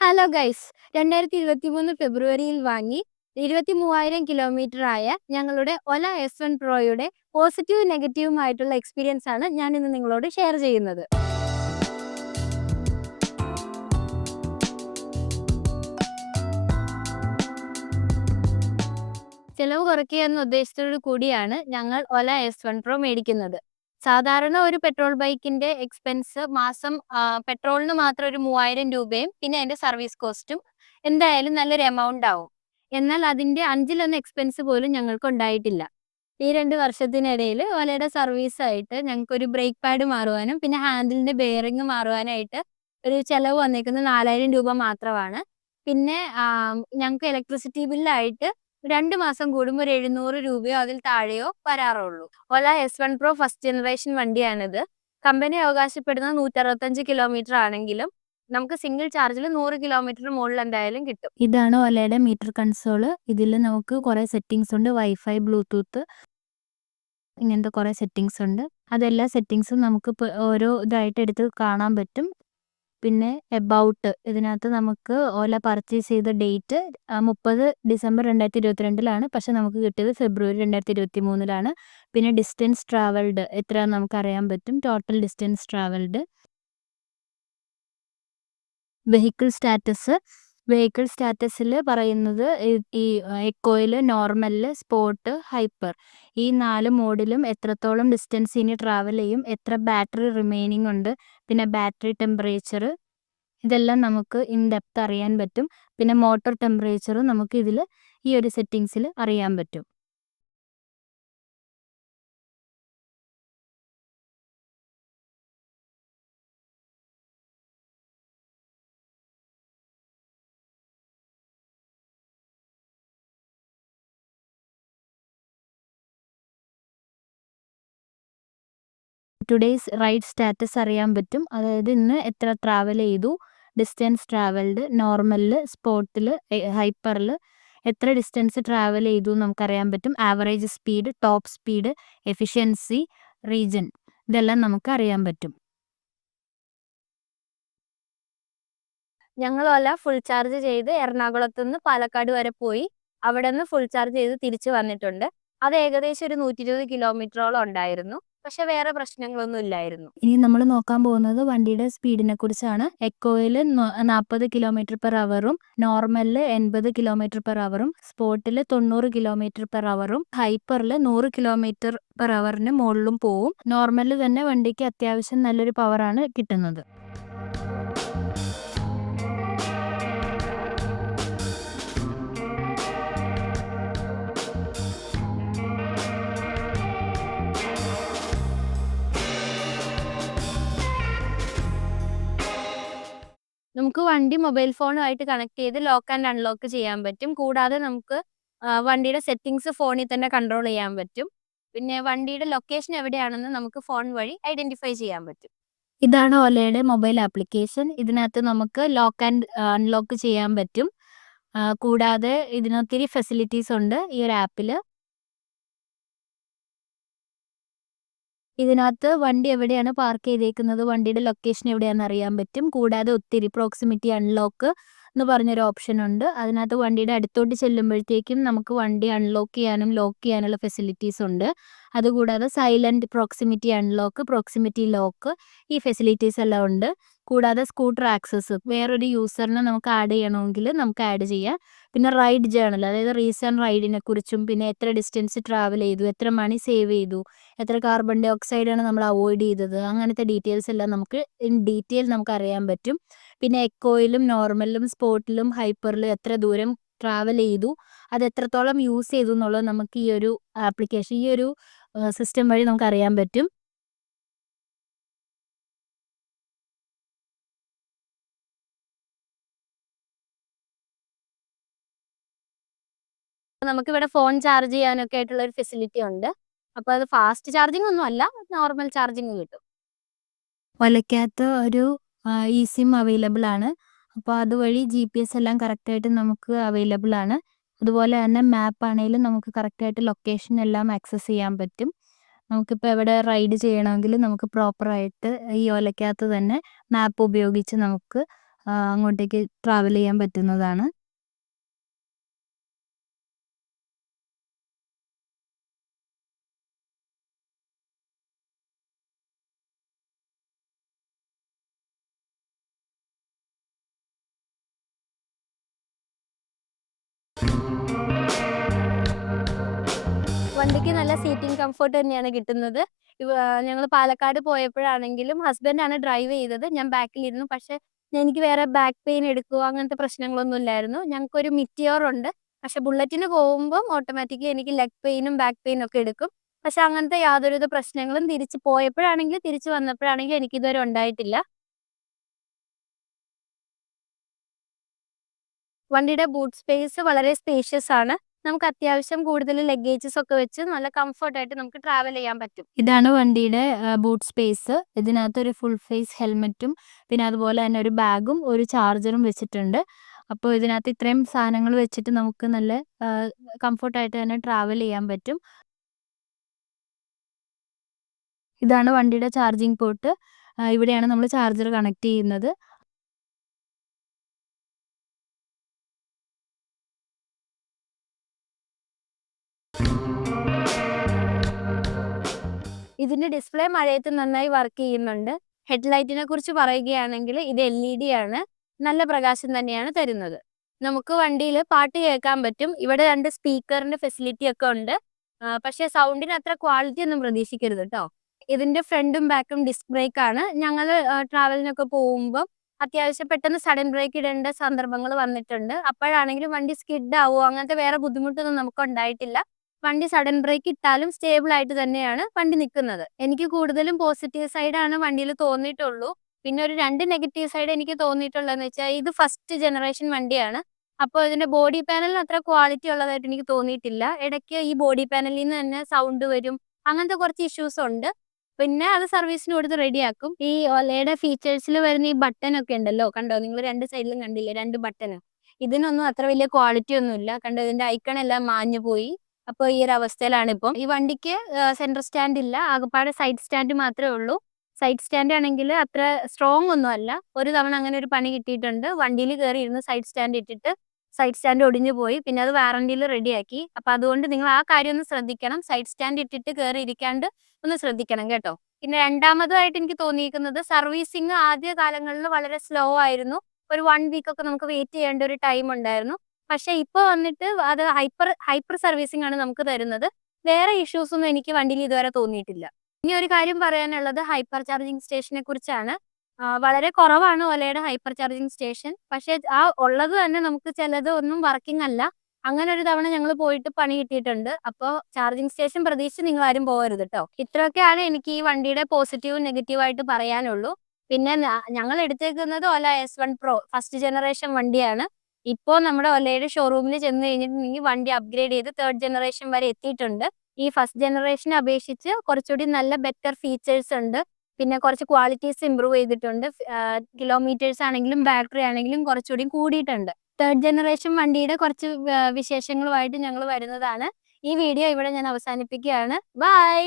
Hello guys 2023 ഫെബ്രുവരിയിൽ വാങ്ങി 23,000 kilometre ആയ ഞങ്ങളുടെ ഒല S1 പ്രോയുടെ പോസിറ്റീവ് നെഗറ്റീവുമായിട്ടുള്ള എക്സ്പീരിയൻസ് ആണ് ഞാൻ ഇന്ന് നിങ്ങളോട് ഷെയർ ചെയ്യുന്നത്. ചെലവ് കുറയ്ക്കുക എന്ന ഉദ്ദേശത്തോടു കൂടിയാണ് ഞങ്ങൾ ഒല S1 പ്രോ മേടിക്കുന്നത്. സാധാരണ ഒരു പെട്രോൾ ബൈക്കിന്റെ എക്സ്പെൻസ് മാസം പെട്രോളിന് മാത്രം ഒരു 3,000 രൂപയും പിന്നെ അതിന്റെ സർവീസ് കോസ്റ്റും എന്തായാലും നല്ലൊരു എമൗണ്ട് ആവും. എന്നാൽ അതിന്റെ അഞ്ചിലൊന്ന് എക്സ്പെൻസ് പോലും ഞങ്ങൾക്ക് ഉണ്ടായിട്ടില്ല. ഈ 2 വർഷത്തിനിടയിൽ ഒലയുടെ സർവീസ് ആയിട്ട് ഞങ്ങൾക്കൊരു ബ്രേക്ക് പാഡ് മാറുവാനും പിന്നെ ഹാൻഡിലിന്റെ ബെയറിംഗ് മാറുവാനായിട്ട് ഒരു ചെലവ് വന്നേക്കുന്നത് 4,000 രൂപ മാത്രമാണ്. പിന്നെ ഞങ്ങൾക്ക് ഇലക്ട്രിസിറ്റി ബില്ലായിട്ട് 2 മാസം കൂടുമ്പോൾ ഒരു 700 രൂപയോ അതിൽ താഴെയോ വരാറുള്ളൂ. Ola S1 pro first generation വണ്ടിയാണിത്. കമ്പനി അവകാശപ്പെടുന്നത് 165 കിലോമീറ്റർ ആണെങ്കിലും നമുക്ക് സിംഗിൾ ചാർജിൽ 100 കിലോമീറ്റർ മുകളിൽ എന്തായാലും കിട്ടും. ഇതാണ് ഒലയുടെ മീറ്റർ കൺസോള്. ഇതിൽ നമുക്ക് കുറേ സെറ്റിംഗ്സ് ഉണ്ട്. വൈഫൈ, ബ്ലൂടൂത്ത് ഇങ്ങനത്തെ കുറേ സെറ്റിംഗ്സ് ഉണ്ട്. അതെല്ലാ സെറ്റിംഗ്സും നമുക്ക് ഓരോ ഇതായിട്ട് എടുത്ത് കാണാൻ പറ്റും. പിന്നെ എബൌട്ട് ഇതിനകത്ത് നമുക്ക് ഓല പർച്ചേസ് ചെയ്ത ഡേറ്റ് 30 ഡിസംബർ 2022 പക്ഷെ നമുക്ക് കിട്ടിയത് ഫെബ്രുവരി 2023 പിന്നെ ഡിസ്റ്റൻസ് ട്രാവൽഡ് എത്രയാണെന്ന് നമുക്കറിയാൻ പറ്റും. Total distance travelled. വെഹിക്കിൾ സ്റ്റാറ്റസിൽ പറയുന്നത് ഈ എക്കോയിൽ, നോർമലിൽ, സ്പോർട്ട്, ഹൈപ്പർ ഈ 4 മോഡിലും എത്രത്തോളം ഡിസ്റ്റൻസ് ഇനി ട്രാവൽ ചെയ്യും, എത്ര ബാറ്ററി റിമൈനിങ് ഉണ്ട്, പിന്നെ ബാറ്ററി ടെമ്പറേച്ചർ ഇതെല്ലാം നമുക്ക് ഇൻ ഡെപ്ത് അറിയാൻ പറ്റും. പിന്നെ മോട്ടോർ ടെമ്പറേച്ചറും നമുക്ക് ഇതിൽ ഈ ഒരു സെറ്റിങ്സിൽ അറിയാൻ പറ്റും. ടുഡേയ്സ് റൈഡ് സ്റ്റാറ്റസ് അറിയാൻ പറ്റും. അതായത് ഇന്ന് എത്ര ട്രാവൽ ചെയ്തു, ഡിസ്റ്റൻസ് ട്രാവൽഡ്, നോർമലിൽ, സ്പോർട്ടിൽ, ഹൈപ്പറിൽ എത്ര ഡിസ്റ്റൻസ് ട്രാവൽ ചെയ്തു നമുക്കറിയാൻ പറ്റും. Average speed, top speed, efficiency, regen ഇതെല്ലാം നമുക്ക് അറിയാൻ പറ്റും. ഞങ്ങൾ ഒല ഫുൾ ചാർജ് ചെയ്ത് എറണാകുളത്ത് നിന്ന് പാലക്കാട് വരെ പോയി അവിടെ നിന്ന് ഫുൾ ചാർജ് ചെയ്ത് തിരിച്ചു വന്നിട്ടുണ്ട്. അത് ഏകദേശം ഒരു 120 കിലോമീറ്ററോളം ഉണ്ടായിരുന്നു. പക്ഷെ വേറെ പ്രശ്നങ്ങളൊന്നും ഇല്ലായിരുന്നു. ഇനി നമ്മൾ നോക്കാൻ പോകുന്നത് വണ്ടിയുടെ സ്പീഡിനെ കുറിച്ചാണ്. എക്കോയിൽ 40 കിലോമീറ്റർ പെർ അവറും, നോർമലിൽ 80 കിലോമീറ്റർ പെർ അവറും, സ്പോർട്ടിൽ 90 കിലോമീറ്റർ പെർ അവറും, ഹൈപ്പറിൽ 100 കിലോമീറ്റർ പെർ അവറിന് മുകളിലും പോവും. നോർമലിൽ തന്നെ വണ്ടിക്ക് അത്യാവശ്യം നല്ലൊരു പവറാണ് കിട്ടുന്നത്. നമുക്ക് വണ്ടി മൊബൈൽ ഫോണുമായിട്ട് കണക്ട് ചെയ്ത് ലോക്ക് ആൻഡ് അൺലോക്ക് ചെയ്യാൻ പറ്റും. കൂടാതെ നമുക്ക് വണ്ടിയുടെ സെറ്റിംഗ്സ് ഫോണിൽ തന്നെ കൺട്രോൾ ചെയ്യാൻ പറ്റും. പിന്നെ വണ്ടിയുടെ ലൊക്കേഷൻ എവിടെയാണെന്ന് നമുക്ക് ഫോൺ വഴി ഐഡന്റിഫൈ ചെയ്യാൻ പറ്റും. ഇതാണ് ഒലയുടെ മൊബൈൽ ആപ്ലിക്കേഷൻ. ഇതിനകത്ത് നമുക്ക് ലോക്ക് ആൻഡ് അൺലോക്ക് ചെയ്യാൻ പറ്റും. കൂടാതെ ഇതിനൊത്തിരി ഫെസിലിറ്റീസ് ഉണ്ട് ഈ ഒരു ആപ്പിൽ. ഇതിനകത്ത് വണ്ടി എവിടെയാണ് പാർക്ക് ചെയ്തേക്കുന്നത്, വണ്ടിയുടെ ലൊക്കേഷൻ എവിടെയാണെന്ന് അറിയാൻ പറ്റും. കൂടാതെ ഒത്തിരി പ്രോക്സിമിറ്റി അൺലോക്ക് എന്ന് പറഞ്ഞൊരു ഓപ്ഷൻ ഉണ്ട്. അതിനകത്ത് വണ്ടിയുടെ അടുത്തോട്ട് ചെല്ലുമ്പോഴത്തേക്കും നമുക്ക് വണ്ടി അൺലോക്ക് ചെയ്യാനും ലോക്ക് ചെയ്യാനുള്ള ഫെസിലിറ്റീസ് ഉണ്ട്. അതുകൂടാതെ silent proximity unlock, proximity lock ഈ ഫെസിലിറ്റീസ് എല്ലാം ഉണ്ട്. കൂടാതെ സ്കൂട്ടർ ആക്സസ് വേറൊരു യൂസറിനെ നമുക്ക് ആഡ് ചെയ്യണമെങ്കിൽ നമുക്ക് ആഡ് ചെയ്യാം. പിന്നെ റൈഡ് ജേണൽ, അതായത് റീസെന്റ് റൈഡിനെ കുറിച്ചും പിന്നെ എത്ര ഡിസ്റ്റൻസ് ട്രാവൽ ചെയ്തു, എത്ര മണി സേവ് ചെയ്തു, എത്ര കാർബൺ ഡൈ ഓക്സൈഡാണ് നമ്മൾ അവോയ്ഡ് ചെയ്തത്, അങ്ങനത്തെ ഡീറ്റെയിൽസ് എല്ലാം നമുക്ക് ഇൻ ഡീറ്റെയിൽ നമുക്ക് അറിയാൻ പറ്റും. പിന്നെ എക്കോയിലും, നോർമലിലും, സ്പോർട്ടിലും, ഹൈപ്പറിലും എത്ര ദൂരം ട്രാവൽ ചെയ്തു, അത് എത്രത്തോളം യൂസ് ചെയ്തു എന്നുള്ളത് നമുക്ക് ഈ ഒരു ആപ്ലിക്കേഷൻ, ഈ ഒരു സിസ്റ്റം വഴി നമുക്ക് അറിയാൻ പറ്റും. നമുക്കിവിടെ ഫോൺ ചാർജ് ചെയ്യാനൊക്കെ ആയിട്ടുള്ള ഒരു ഫെസിലിറ്റി ഉണ്ട്. അപ്പോൾ അത് ഫാസ്റ്റ് ചാർജിങ് ഒന്നും അല്ല, നോർമൽ ചാർജിങ് കിട്ടും. ഒലയ്ക്കകത്ത് ഒരു ഇ സിം അവൈലബിൾ ആണ്. അപ്പോൾ അതുവഴി GPS എല്ലാം കറക്റ്റായിട്ട് നമുക്ക് അവൈലബിൾ ആണ്. അതുപോലെ തന്നെ മാപ്പ് ആണെങ്കിലും നമുക്ക് കറക്റ്റായിട്ട് ലൊക്കേഷൻ എല്ലാം ആക്സസ് ചെയ്യാൻ പറ്റും. നമുക്കിപ്പോൾ എവിടെ റൈഡ് ചെയ്യണമെങ്കിൽ നമുക്ക് പ്രോപ്പറായിട്ട് ഈ ഒലയ്ക്കകത്ത് തന്നെ മാപ്പ് ഉപയോഗിച്ച് നമുക്ക് അങ്ങോട്ടേക്ക് ട്രാവൽ ചെയ്യാൻ പറ്റുന്നതാണ്. വണ്ടിക്ക് നല്ല സീറ്റിംഗ് കംഫർട്ട് തന്നെയാണ് കിട്ടുന്നത്. ഞങ്ങൾ പാലക്കാട് പോയപ്പോഴാണെങ്കിലും ഹസ്ബൻഡാണ് ഡ്രൈവ് ചെയ്തത്. ഞാൻ ബാക്കിലിരുന്നു. പക്ഷേ എനിക്ക് വേറെ ബാക്ക് പെയിൻ എടുക്കുകയോ അങ്ങനത്തെ പ്രശ്നങ്ങളൊന്നും ഇല്ലായിരുന്നു. ഞങ്ങൾക്കൊരു മിറ്റിയോർ ഉണ്ട്. പക്ഷേ ബുള്ളറ്റിന് പോകുമ്പം ഓട്ടോമാറ്റിക്കലി എനിക്ക് ലെഗ് പെയിനും ബാക്ക് പെയിനും ഒക്കെ എടുക്കും. പക്ഷേ അങ്ങനത്തെ യാതൊരുവിധ പ്രശ്നങ്ങളും തിരിച്ച് പോയപ്പോഴാണെങ്കിലും തിരിച്ച് വന്നപ്പോഴാണെങ്കിലും എനിക്കിതുവരെ ഉണ്ടായിട്ടില്ല. വണ്ടിയുടെ ബൂട്ട് സ്പേസ് വളരെ സ്പേഷ്യസ് ആണ്. നമുക്ക് അത്യാവശ്യം കൂടുതൽ ലഗേജസ് ഒക്കെ വെച്ച് നല്ല കംഫർട്ട് ആയിട്ട് നമുക്ക് ട്രാവൽ ചെയ്യാൻ പറ്റും. ഇതാണ് വണ്ടിയുടെ ബൂട്ട് സ്പേസ്. ഇതിനകത്ത് ഒരു ഫുൾ ഫേസ് ഹെൽമെറ്റും പിന്നെ അതുപോലെ തന്നെ ഒരു ബാഗും ഒരു ചാർജറും വെച്ചിട്ടുണ്ട്. അപ്പോൾ ഇതിനകത്ത് ഇത്രയും സാധനങ്ങൾ വെച്ചിട്ട് നമുക്ക് നല്ല കംഫർട്ടായിട്ട് തന്നെ ട്രാവൽ ചെയ്യാൻ പറ്റും. ഇതാണ് വണ്ടിയുടെ ചാർജിങ് പോർട്ട്. ഇവിടെയാണ് നമ്മൾ ചാർജർ കണക്ട് ചെയ്യുന്നത്. ഇതിന്റെ ഡിസ്പ്ലേ മഴയത്ത് നന്നായി വർക്ക് ചെയ്യുന്നുണ്ട്. ഹെഡ്ലൈറ്റിനെ കുറിച്ച് പറയുകയാണെങ്കിൽ ഇത് LED ആണ്. നല്ല പ്രകാശം തന്നെയാണ് തരുന്നത്. നമുക്ക് വണ്ടിയിൽ പാട്ട് കേൾക്കാൻ പറ്റും. ഇവിടെ 2 സ്പീക്കറിന്റെ ഫെസിലിറ്റി ഒക്കെ ഉണ്ട്. പക്ഷേ സൗണ്ടിന് അത്ര ക്വാളിറ്റി ഒന്നും പ്രതീക്ഷിക്കരുത് ട്ടോ. ഇതിന്റെ ഫ്രണ്ടും ബാക്കും ഡിസ്ക് ബ്രേക്ക് ആണ്. ഞങ്ങൾ ട്രാവലിനൊക്കെ പോകുമ്പോൾ അത്യാവശ്യം പെട്ടെന്ന് സഡൻ ബ്രേക്ക് ഇടേണ്ട സന്ദർഭങ്ങൾ വന്നിട്ടുണ്ട്. അപ്പോഴാണെങ്കിലും വണ്ടി സ്കിഡ് ആവുകയോ അങ്ങനത്തെ വേറെ ബുദ്ധിമുട്ടൊന്നും നമുക്ക് ഉണ്ടായിട്ടില്ല. വണ്ടി സഡൻ ബ്രേക്ക് ഇട്ടാലും സ്റ്റേബിൾ ആയിട്ട് തന്നെയാണ് വണ്ടി നിൽക്കുന്നത്. എനിക്ക് കൂടുതലും പോസിറ്റീവ് സൈഡാണ് വണ്ടിയിൽ തോന്നിയിട്ടുള്ളൂ. പിന്നെ ഒരു 2 നെഗറ്റീവ് സൈഡ് എനിക്ക് തോന്നിയിട്ടുള്ളതെന്ന് വെച്ചാൽ ഇത് ഫസ്റ്റ് ജനറേഷൻ വണ്ടിയാണ്. അപ്പോൾ ഇതിന്റെ ബോഡി പാനലിന് അത്ര ക്വാളിറ്റി ഉള്ളതായിട്ട് എനിക്ക് തോന്നിയിട്ടില്ല. ഇടയ്ക്ക് ഈ ബോഡി പാനലിൽ നിന്ന് തന്നെ സൗണ്ട് വരും. അങ്ങനത്തെ കുറച്ച് ഇഷ്യൂസ് ഉണ്ട്. പിന്നെ അത് സർവീസിന് കൊടുത്ത് റെഡിയാക്കും. ഈ ഒലയുടെ ഫീച്ചേഴ്സിൽ വരുന്ന ഈ ബട്ടൺ ഒക്കെ ഉണ്ടല്ലോ, കണ്ടോ നിങ്ങൾ 2 സൈഡിലും കണ്ടില്ലേ 2 ബട്ടൺ. ഇതിനൊന്നും അത്ര വലിയ ക്വാളിറ്റി ഒന്നുമില്ല. കണ്ടോ ഇതിന്റെ ഐക്കൺ എല്ലാം മാഞ്ഞു പോയി. അപ്പോൾ ഈ ഒരു അവസ്ഥയിലാണ് ഇപ്പം. ഈ വണ്ടിക്ക് സെൻട്രൽ സ്റ്റാൻഡ് ഇല്ല. ആകപ്പാടെ സൈഡ് സ്റ്റാൻഡ് മാത്രമേ ഉള്ളൂ. സൈഡ് സ്റ്റാൻഡ് ആണെങ്കിൽ അത്ര സ്ട്രോങ് ഒന്നും അല്ല. ഒരു തവണ അങ്ങനെ ഒരു പണി കിട്ടിയിട്ടുണ്ട്. വണ്ടിയിൽ കയറി ഇരുന്ന് സൈഡ് സ്റ്റാൻഡ് ഇട്ടിട്ട് സൈഡ് സ്റ്റാൻഡ് ഒടിഞ്ഞു പോയി. പിന്നെ അത് വാറണ്ടിയിൽ റെഡിയാക്കി. അപ്പോൾ അതുകൊണ്ട് നിങ്ങൾ ആ കാര്യം ഒന്ന് ശ്രദ്ധിക്കണം. സൈഡ് സ്റ്റാൻഡ് ഇട്ടിട്ട് കയറി ഇരിക്കാണ്ട് ഒന്ന് ശ്രദ്ധിക്കണം കേട്ടോ. പിന്നെ രണ്ടാമതായിട്ട് എനിക്ക് തോന്നിയിരിക്കുന്നത് സർവീസിങ് ആദ്യ കാലങ്ങളിൽ വളരെ സ്ലോ ആയിരുന്നു. ഒരു 1 വീക്ക് ഒക്കെ നമുക്ക് വെയിറ്റ് ചെയ്യേണ്ട ഒരു ടൈം ഉണ്ടായിരുന്നു. പക്ഷേ ഇപ്പൊ വന്നിട്ട് അത് ഹൈപ്പർ സർവീസിംഗ് ആണ് നമുക്ക് തരുന്നത്. വേറെ ഇഷ്യൂസ് ഒന്നും എനിക്ക് വണ്ടിയിൽ ഇതുവരെ തോന്നിയിട്ടില്ല. ഇനി ഒരു കാര്യം പറയാനുള്ളത് ഹൈപ്പർ ചാർജിങ് സ്റ്റേഷനെ കുറിച്ചാണ്. വളരെ കുറവാണ് ഒലയുടെ ഹൈപ്പർ ചാർജിങ് സ്റ്റേഷൻ. പക്ഷേ ആ ഉള്ളത് തന്നെ നമുക്ക് ചിലത് ഒന്നും വർക്കിംഗ് അല്ല. അങ്ങനെ ഒരു തവണ ഞങ്ങൾ പോയിട്ട് പണി കിട്ടിയിട്ടുണ്ട്. അപ്പോൾ ചാർജിങ് സ്റ്റേഷൻ പ്രതീക്ഷിച്ച് നിങ്ങൾ ആരും പോകരുത് ട്ടോ. ഇത്രയൊക്കെയാണ് എനിക്ക് ഈ വണ്ടിയുടെ പോസിറ്റീവും നെഗറ്റീവും ആയിട്ട് പറയാനുള്ളൂ. പിന്നെ ഞങ്ങൾ എടുത്തേക്കുന്നത് ഒല S1 Pro ഫസ്റ്റ് ജനറേഷൻ വണ്ടിയാണ്. ഇപ്പോ നമ്മുടെ ഒലയുടെ ഷോറൂമിൽ ചെന്ന് കഴിഞ്ഞിട്ടുണ്ടെങ്കിൽ വണ്ടി അപ്ഗ്രേഡ് ചെയ്ത് 3rd ജനറേഷൻ വരെ എത്തിയിട്ടുണ്ട്. ഈ ഫസ്റ്റ് ജനറേഷനെ അപേക്ഷിച്ച് കുറച്ചുകൂടി നല്ല ബെറ്റർ ഫീച്ചേഴ്സ് ഉണ്ട്. പിന്നെ കുറച്ച് ക്വാളിറ്റീസ് ഇംപ്രൂവ് ചെയ്തിട്ടുണ്ട്. കിലോമീറ്റേഴ്സ് ആണെങ്കിലും ബാറ്ററി ആണെങ്കിലും കുറച്ചുകൂടി കൂടിയിട്ടുണ്ട്. 3rd ജനറേഷൻ വണ്ടിയുടെ കുറച്ച് വിശേഷങ്ങളുമായിട്ട് ഞങ്ങൾ വരുന്നതാണ്. ഈ വീഡിയോ ഇവിടെ ഞാൻ അവസാനിപ്പിക്കുകയാണ്. ബൈ.